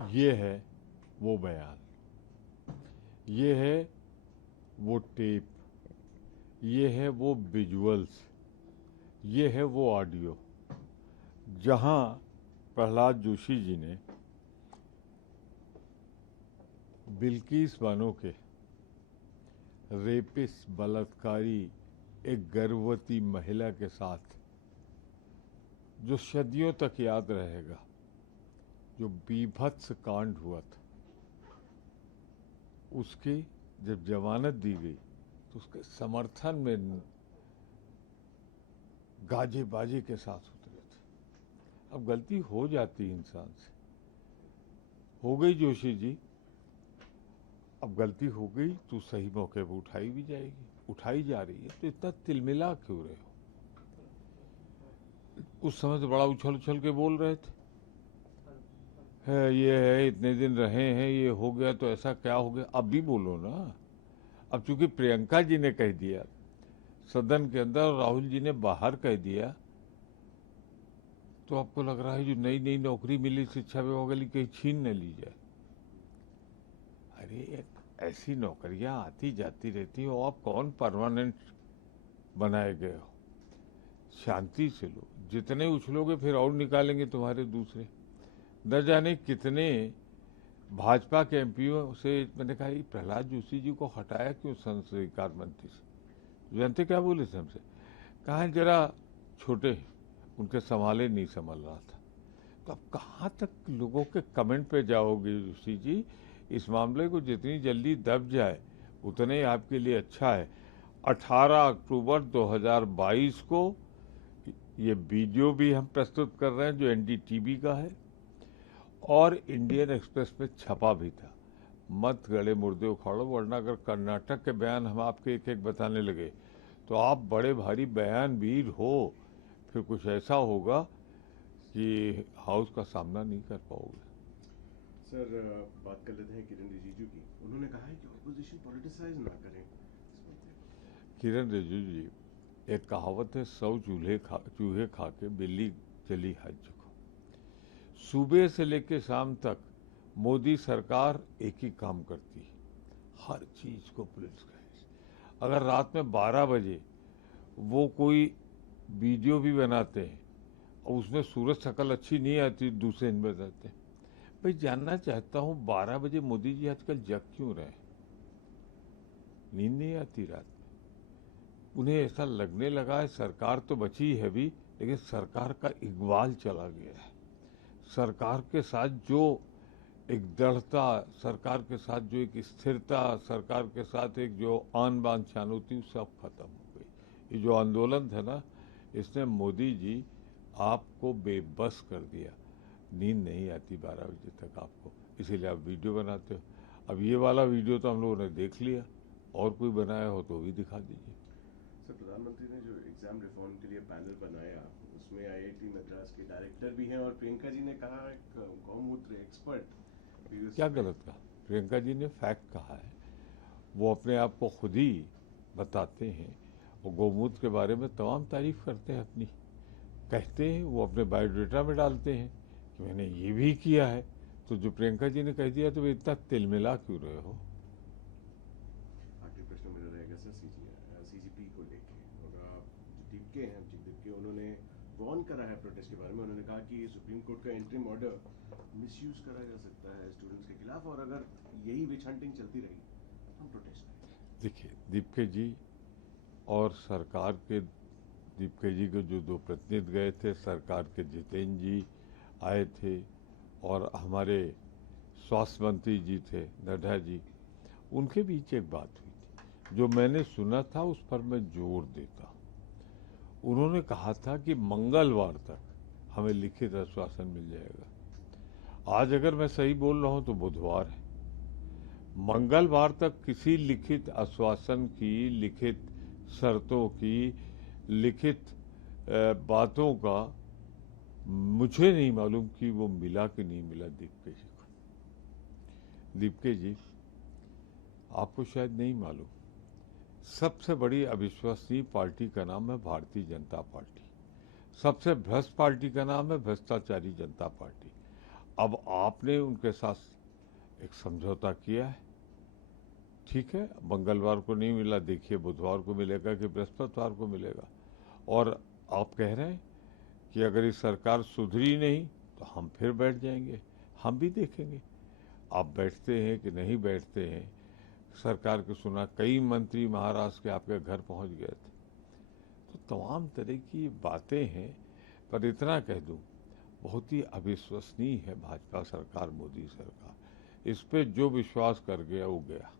ये है वो बयान, ये है वो टेप, ये है वो विजुअल्स, ये है वो ऑडियो जहां प्रहलाद जोशी जी ने बिल्किस बानो के रेपिस्ट बलात्कारी एक गर्भवती महिला के साथ जो सदियों तक याद रहेगा, जो बीभत्स कांड हुआ था, उसकी जब जमानत दी गई तो उसके समर्थन में गाजे बाजे के साथ उतरे थे। अब गलती हो जाती है इंसान से, हो गई जोशी जी, अब गलती हो गई तो सही मौके पर उठाई भी जाएगी, उठाई जा रही है, तो इतना तिलमिला क्यों रहे हो? उस समय तो बड़ा उछल उछल के बोल रहे थे, है ये है, इतने दिन रहे हैं, ये हो गया तो ऐसा क्या हो गया, अब भी बोलो ना। अब चूंकि प्रियंका जी ने कह दिया सदन के अंदर, राहुल जी ने बाहर कह दिया, तो आपको लग रहा है जो नई नई नौकरी मिली शिक्षा विभाग वाली कहीं छीन न ली जाए। अरे ऐसी नौकरियां आती जाती रहती हो, आप कौन परमानेंट बनाए गए हो? शांति से लो, जितने उछलोगे फिर और निकालेंगे तुम्हारे दूसरे। न जाने कितने भाजपा के एमपीओ से मैंने कहा प्रहलाद जोशी जी को हटाया क्यों संसदीय कार्य मंत्री से? जानते क्या बोले थे हमसे? कहा जरा छोटे हैं, उनके संभाले नहीं संभल रहा था। तो अब कहाँ तक लोगों के कमेंट पे जाओगे जोशी जी? इस मामले को जितनी जल्दी दब जाए उतने आपके लिए अच्छा है। 18 अक्टूबर 2022 को ये वीडियो भी हम प्रस्तुत कर रहे हैं जो एनडीटीवी का है और इंडियन एक्सप्रेस में छपा भी था। मत गले मुर्दे उखाड़ो, वरना अगर कर्नाटक के बयान हम आपके एक एक बताने लगे तो आप बड़े भारी बयानवीर हो, फिर कुछ ऐसा होगा कि हाउस का सामना नहीं कर पाओगे। सर, बात कर लेते हैं किरण रिजिजू की। उन्होंने कहा है कि ऑपोजिशन पॉलिटिसाइज ना करें। किरण रिजिजू जी, एक कहावत है, 100 चूहे खा के बिल्ली चली हज को। सुबह से लेकर शाम तक मोदी सरकार एक ही काम करती है, हर चीज को पॉलिटिसाइज। अगर रात में 12 बजे वो कोई वीडियो भी बनाते हैं और उसमें सूरज शक्ल अच्छी नहीं आती, दूसरे दिन बताते हैं। भाई जानना चाहता हूँ 12 बजे मोदी जी आजकल जग क्यों रहे? नींद नहीं आती रात में? उन्हें ऐसा लगने लगा है सरकार तो बची है भी, लेकिन सरकार का इकबाल चला गया है। सरकार के साथ जो एक दृढ़ता, सरकार के साथ जो एक स्थिरता, सरकार के साथ एक जो आन बान शान होती, सब खत्म हो गई। ये जो आंदोलन था ना, इसने मोदी जी आपको बेबस कर दिया। नींद नहीं आती 12 बजे तक आपको, इसीलिए आप वीडियो बनाते हो। अब ये वाला वीडियो तो हम लोगों ने देख लिया, और कोई बनाया हो तो भी दिखा दीजिए। सर, प्रधानमंत्री ने जो एग्जाम रिफॉर्म के लिए पैनल बनाया, उसमें आईआईटी मद्रास के डायरेक्टर भी हैं और प्रियंका जी ने कहा गौमूत्र एक्सपर्ट। क्या गलत कहा? प्रियंका जी ने फैक्ट कहा है, वो अपने आप को खुद ही बताते हैं और गौमूत्र के बारे में तमाम तारीफ करते हैं अपनी, कहते हैं, वो अपने बायोडाटा में डालते हैं कि मैंने ये भी किया है। तो जो प्रियंका जी ने कह दिया तो वे इतना तिलमिला क्यों रहे हो? आखिरी प्रश्न मेरा रहेगा सर, सीजीपी को लेके, और जो दीपके हैं, दीपके, उन्होंने वार्न करा है प्रोटेस्ट के बारे में। उन्होंने कहा कि सुप्रीम कोर्ट का इंटरिम ऑर्डर मिसयूज करा जा सकता है स्टूडेंट्स के खिलाफ, और अगर यही विच हंटिंग चलती रही हम प्रोटेस्ट करेंगे। देखिए, दीपके जी और सरकार के, दीपके जी के जो 2 प्रतिनिधि गए थे, सरकार के जितेंद्र जी आए थे और हमारे स्वास्थ्य मंत्री जी थे नड्डा जी, उनके बीच एक बात हुई थी जो मैंने सुना था, उस पर मैं जोर देता हूँ। उन्होंने कहा था कि मंगलवार तक हमें लिखित आश्वासन मिल जाएगा। आज अगर मैं सही बोल रहा हूँ तो बुधवार है। मंगलवार तक किसी लिखित आश्वासन की, लिखित शर्तों की, लिखित बातों का मुझे नहीं मालूम कि वो मिला कि नहीं मिला दीपके जी को। दीपके जी, आपको शायद नहीं मालूम, सबसे बड़ी अविश्वसनीय पार्टी का नाम है भारतीय जनता पार्टी। सबसे भ्रष्ट पार्टी का नाम है भ्रष्टाचारी जनता पार्टी। अब आपने उनके साथ एक समझौता किया है, ठीक है, मंगलवार को नहीं मिला, देखिए बुधवार को मिलेगा कि बृहस्पतिवार को मिलेगा। और आप कह रहे हैं कि अगर ये सरकार सुधरी नहीं तो हम फिर बैठ जाएंगे, हम भी देखेंगे आप बैठते हैं कि नहीं बैठते हैं। सरकार की सुना, कई मंत्री महाराष्ट्र के आपके घर पहुंच गए थे, तो तमाम तरह की बातें हैं। पर इतना कह दूं, बहुत ही अविश्वसनीय है भाजपा सरकार, मोदी सरकार। इस पे जो विश्वास कर गया वो गया।